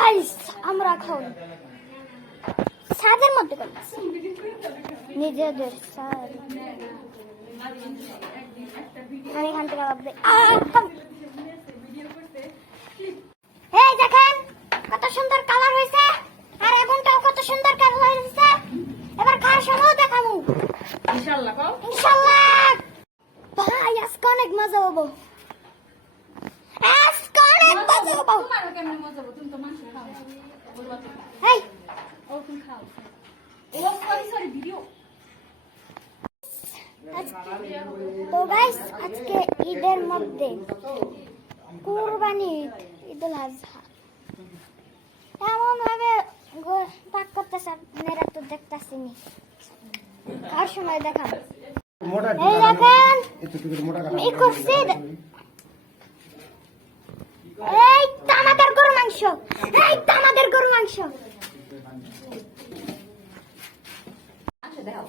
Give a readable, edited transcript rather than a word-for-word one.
Guys আমরা এখন ছাদের মধ্যে করতেছি নিজেদের ছাদ। আমি এখান থেকে ভাবছি এই দেখেন কত সুন্দর কালার হয়েছে, আর এখনটাও কত সুন্দর কালার হয়েছে। এবার খাওয়ার সময় দেখাবো ইনশাআল্লাহ। ইনশাআল্লাহ ভাই আজকে অনেক মজা হবো, আজকে অনেক মজা হবো। তোমার কেমন মজা হবে? তুমি তো মাংস খাও। এই ও তুমি খাও। ও সরি ভিডিও। তো গাইস আজকে ঈদের মধ্যে কুরবানি ঈদুল আজহা এমন ভাবে পাক করতেছে আপনারা তো দেখতেছেনি, আর সময় দেখান। এই দেখেন এই করছি, এই তো আমাদের গরুর মাংস, এই তো আমাদের গরুর মাংস। আচ্ছা দাও।